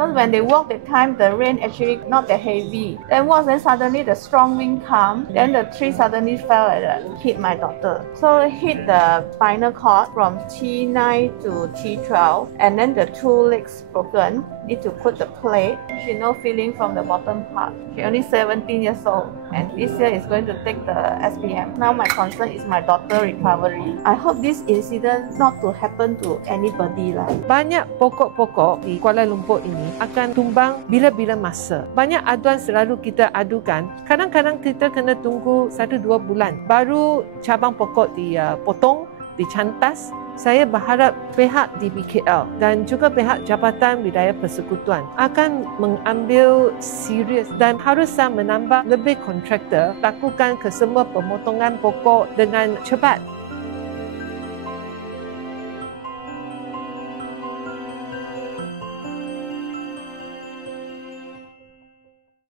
Because when they walk, that time the rain actually not that heavy. Then suddenly the strong wind come. Then the tree suddenly fell and hit my daughter. So it hit the spinal cord from T9 to T12, and then the two legs broken. Need to put the plate. She no feeling from the bottom part. She only 17 years old, and this year is going to take the SPM. Now my concern is my daughter recovery. I hope this incident not to happen to anybody lah. Banyak pokok-pokok di Kuala Lumpur ini akan tumbang bila-bila masa. Banyak aduan selalu kita adukan. Kadang-kadang kita kena tunggu 1-2 bulan baru cabang pokok dipotong, dicantas. Saya berharap pihak di BKL dan juga pihak Jabatan Wilayah Persekutuan akan mengambil serius dan haruslah menambah lebih kontraktor lakukan kesemua pemotongan pokok dengan cepat.